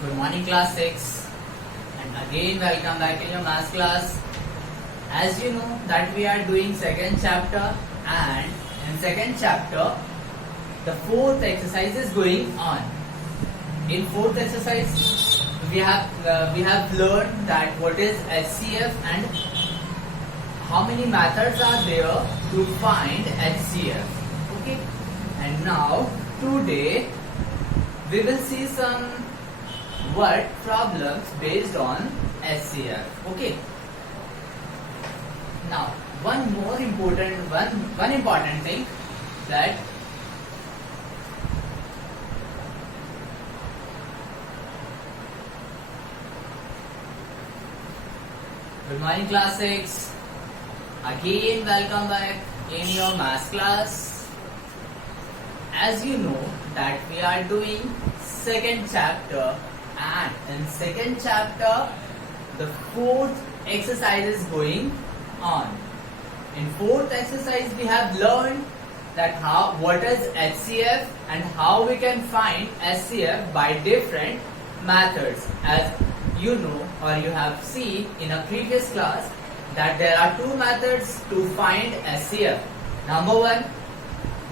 Good morning, class 6, and again welcome back in your math class. As you know that we are doing second chapter, and in second chapter the fourth exercise is going on. In fourth exercise we have learned that what is HCF and how many methods are there to find HCF. Okay, and now today we will see some word problems based on HCF. Okay. Now, one important thing that good morning, class 6. Again, welcome back in your math class. As you know that we are doing second chapter, and in second chapter the fourth exercise is going on. In fourth exercise we have learned that what is HCF and how we can find HCF by different methods. As you know or you have seen in a previous class that there are two methods to find HCF. Number one,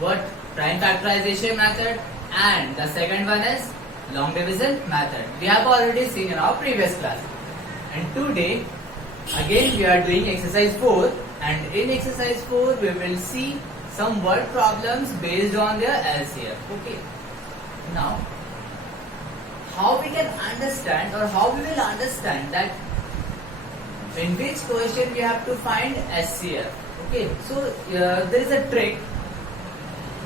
what? Prime factorization method, and the second one is long division method. We have already seen in our previous class. And today again we are doing exercise 4, and in exercise 4 we will see some word problems based on their LCF. Okay. Now, how we can understand or how we will understand that in which question we have to find HCF. Okay. So there is a trick.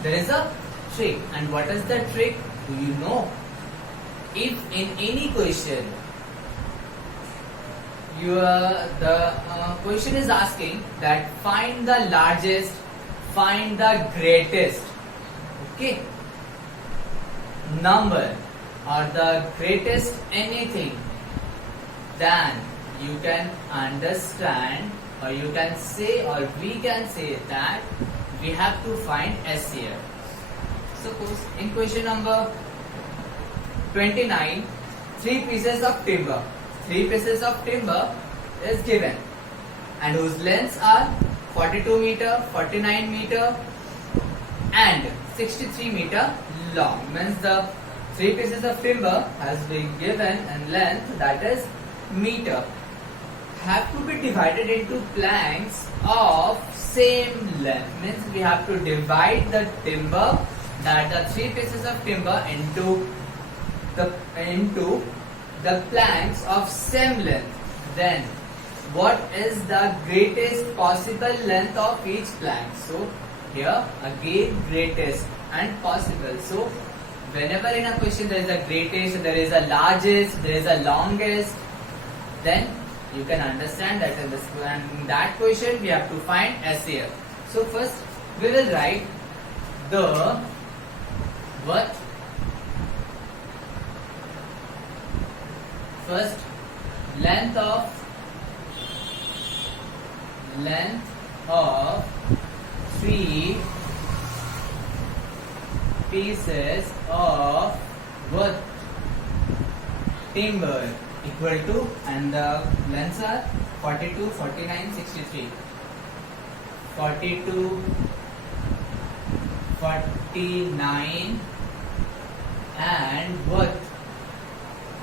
And what is the trick? Do you know? If in any question the question is asking that find the largest, find the greatest, okay, number or the greatest anything, then you can understand or you can say or we can say that we have to find HCF. Suppose in question number 29, three pieces of timber is given and whose lengths are 42 meter, 49 meter and 63 meter long. Means the three pieces of timber has been given in length, that is meter, have to be divided into planks of same length. Means we have to divide the timber, that the three pieces of timber into the planks of same length. Then what is the greatest possible length of each plank? So here again greatest and possible. So whenever in a question there is a greatest, there is a largest, there is a longest, then you can understand that in that question we have to find HCF. So first we will write the what? First, length of three pieces of wood timber equal to, and the lengths are 42, 49, 63. 42, 49 and what?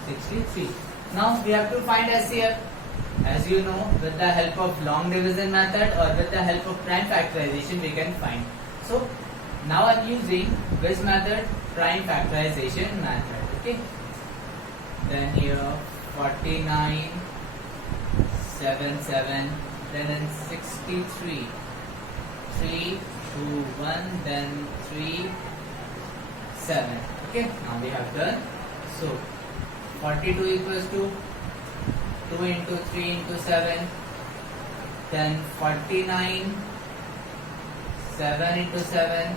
63. Now we have to find HCF. As you know, with the help of long division method or with the help of prime factorization we can find. So now I am using which method? Prime factorization method. Okay. Then here 49, 7, 7, then in 63, 3, 2, 1, then 3, 7. Okay. Now we have done. So 42 equals to 2 into 3 into 7, then 49, 7 into 7,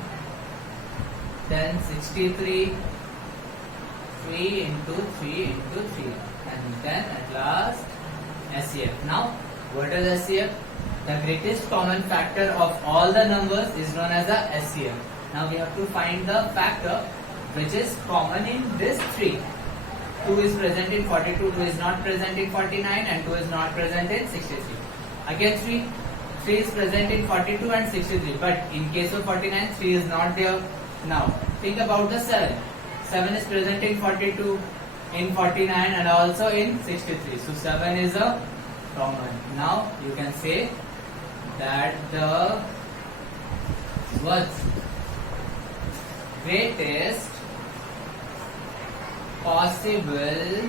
then 63, 3 into 3 into 3, and then at last HCF. Now what is HCF? The greatest common factor of all the numbers is known as the HCF. Now we have to find the factor which is common in this 3. 2 is present in 42, 2 is not present in 49, and 2 is not present in 63. Again 3 is present in 42 and 63, but in case of 49, 3 is not there. Now think about the 7. 7 is present in 42, in 49, and also in 63. So 7 is a common. Now you can say that the what's greatest possible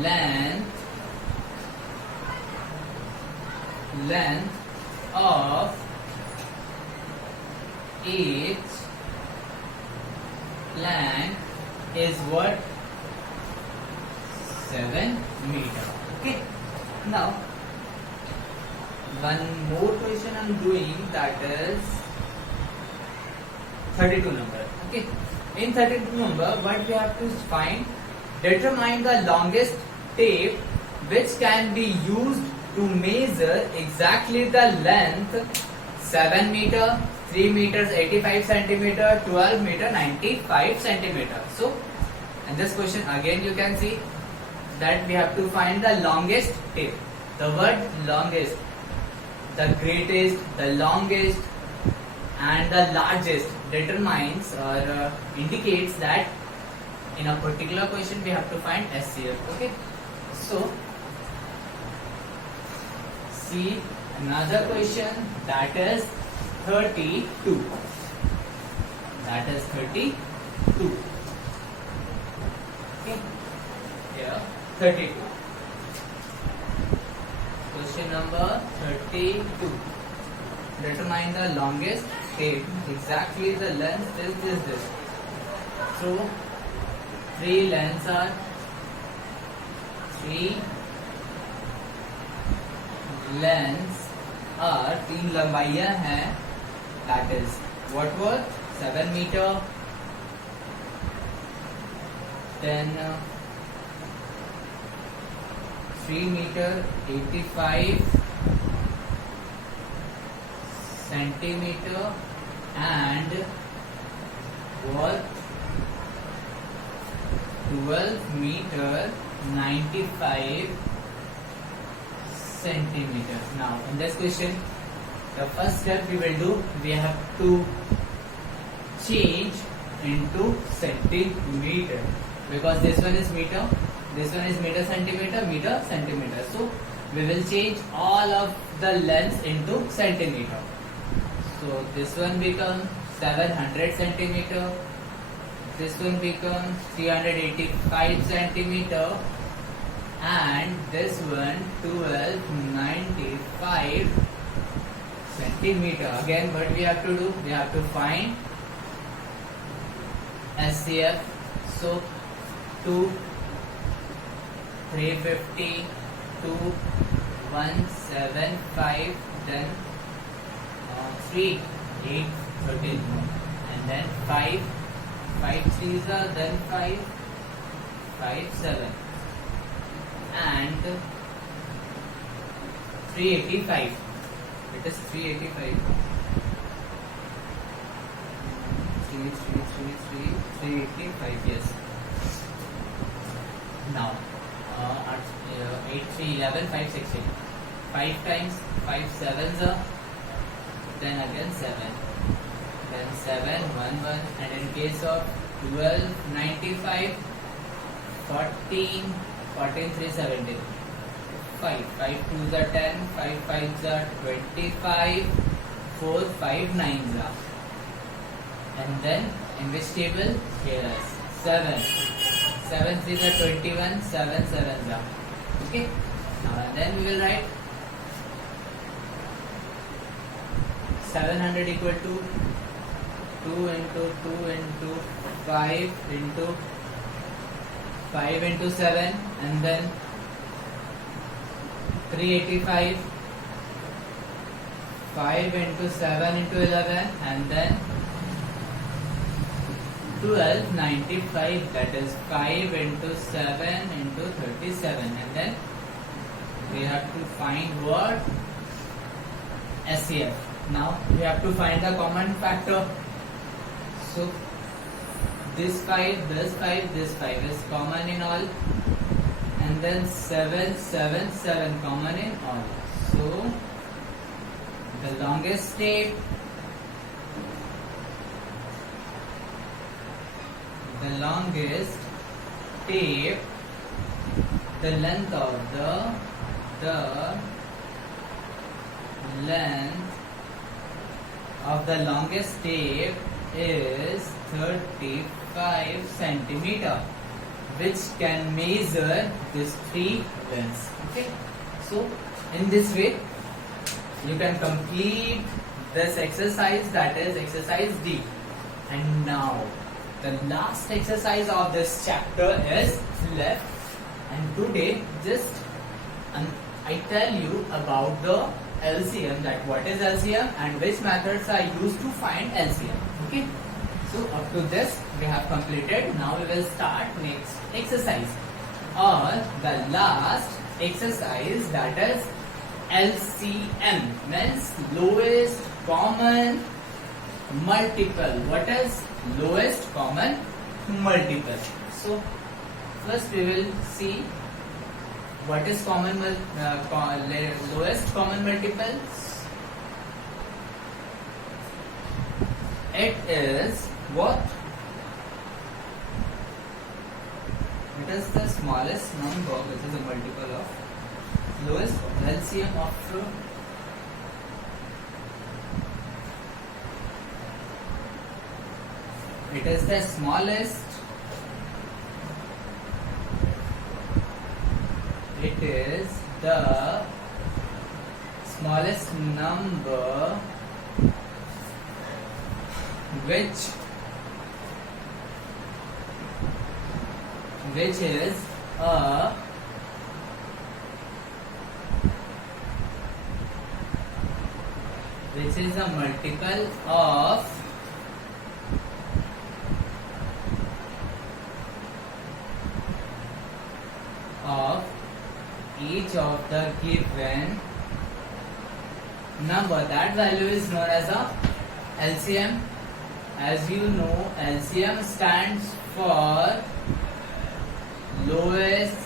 length of each plank is what? 7 meter. Okay. Now one more question I'm doing, that is 32 number. Okay. In 32 number, what we have to find? Determine the longest tape which can be used to measure exactly the length 7 meter, 3 meters 85 centimeter, 12 meter 95 centimeter. So in this question again you can see that we have to find the longest tape. The word longest, the greatest, the longest, and the largest determines or indicates that in a particular question we have to find SCF. Okay, so see another question, that is 32. That is 32. Okay, here 32. Question number 32. Determine the longest tape. Exactly the length is this. So 3 lengths are 3 लंबाइयां हैं, that is what was 7 meter, then 3 meter 85 centimeter and what 12 meter 95 centimeters. Now in this question, the first step we will do, we have to change into centimeter, because this one is meter, this one is meter centimeter. So we will change all of the lengths into centimeter. So this one becomes 700 centimeter, this one becomes 385 centimeter, and this one 1295 centimeter. Again what we have to do, we have to find SCF. So 2 350 2 175, then 3 8 13, and then 5 3s are then 5 7, and 385. It is 385. 385. Yes. Now 8 3 11 5 16. 5 times 5 7s are, then again 7, then 7 1 1, and in case of 12 95, 14 3 17, 5 2s are 10, 5 5s are 25, 4 5 9s are, and then in which table? Here is 7 3s are 21, 7 7s are. Okay, now and then we will write 700 equal to 2 into 2 into 5 into 5 into 7, and then 385, 5 into 7 into 11, and then 1295, that is 5 into 7 into 37, and then we have to find what? SCF. Now we have to find the common factor. So this 5, this 5, this 5 is common in all, and then 7, 7, 7 common in all. So the longest tape, the length of the longest tape is 35 centimeter, which can measure these three lengths. Okay, so in this way you can complete this exercise, that is exercise D. And now the last exercise of this chapter is left, and today just I tell you about the LCM, that what is LCM and which methods are used to find LCM. Okay, so up to this we have completed. Now we will start next exercise, or the last exercise, that is LCM, means lowest common multiple. What is lowest common multiple? So first we will see what is lowest common multiples. It is what? It is the smallest number which is a multiple of lowest LCM of it is the smallest. It is the smallest number which is a multiple of each of the given number. That value is known as a LCM. As you know, LCM stands for lowest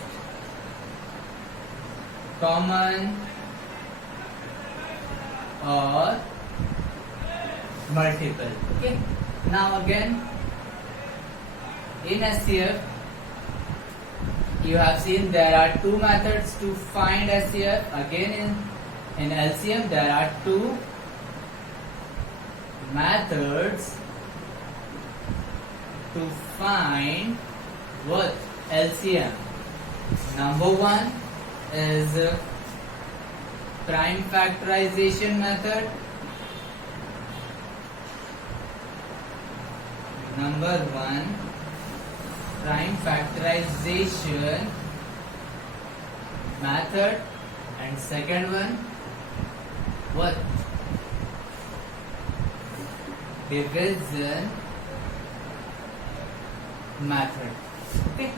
common or multiple. Okay. Now again, in SCF you have seen there are two methods to find SCF. Again in LCM there are two methods to find what? LCM. Number one is prime factorization method. Number one, prime factorization method, and second one, what? Division method. Okay.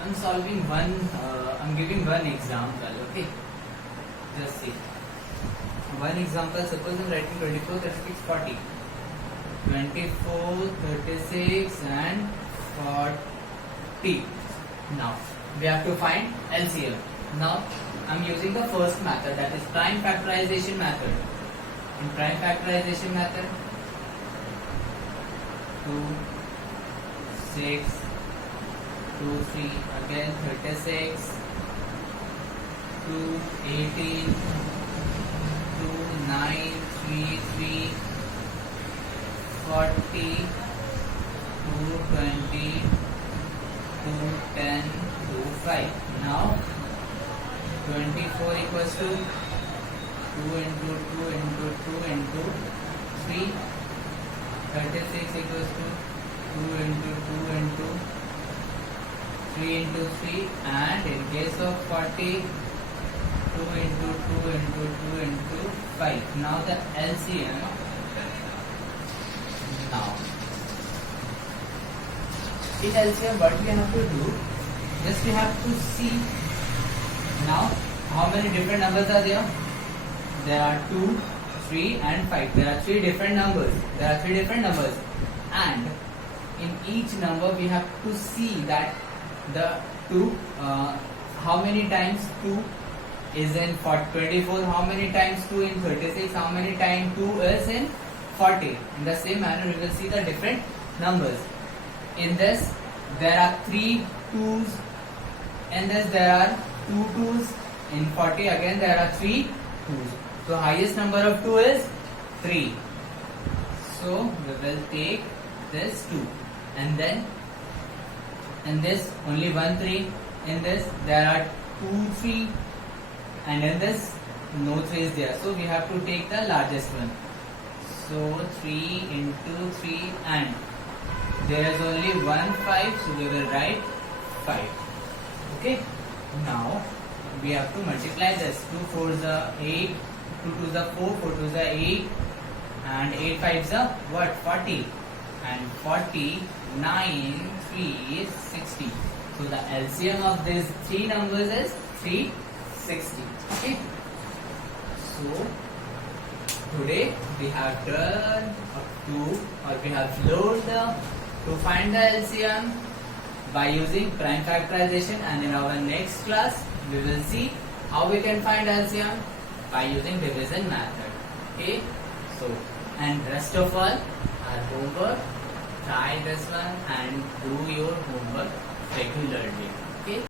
I'm giving one example. Okay. Just see. One example, suppose I'm writing 24, 36, 40. 24, 36 and 40. Now we have to find LCM. Now I'm using the first method, that is prime factorization method. In prime factorization method, 2, 6, 2, 3, again 36, 2, 18, 2, 9, 3, 3, 40, 2, 20, 2, 10, 2, 5. Now 24 equals to 2 into 2 into 2 into 3. 36 equals to 2 into 2 into 3 into 3, and in case of 40, 2 into 2 into 2 into 5. Now the LCM. Now in LCM what we have to do, just we have to see now how many different numbers are there. There are 2, 3 and 5. There are three different numbers. and in each number we have to see that the 2 how many times 2 is in 24, how many times 2 in 36, how many times 2 is in 40. In the same manner we will see the different numbers. In this there are 3 2's, in this there are 2 2's, in 40 again there are 3 2's. So highest number of 2 is 3. So we will take this 2, and then in this only 1 3, in this there are 2 3, and in this no 3 is there, so we have to take the largest one. So 3 into 3, and there is only 1 5, so we will write 5. Okay, now we have to multiply this. 2 4 is 8, 2 2 is 4, 4 2 is 8, and 8 5 is what? 40, and 40 9 3 is 60. So the LCM of these three numbers is 360. Okay, so today we have done up to, or we have learned to find the LCM by using prime factorization, and in our next class we will see how we can find LCM by using division method. Okay, so and rest of all our homework, try this one and do your homework regularly.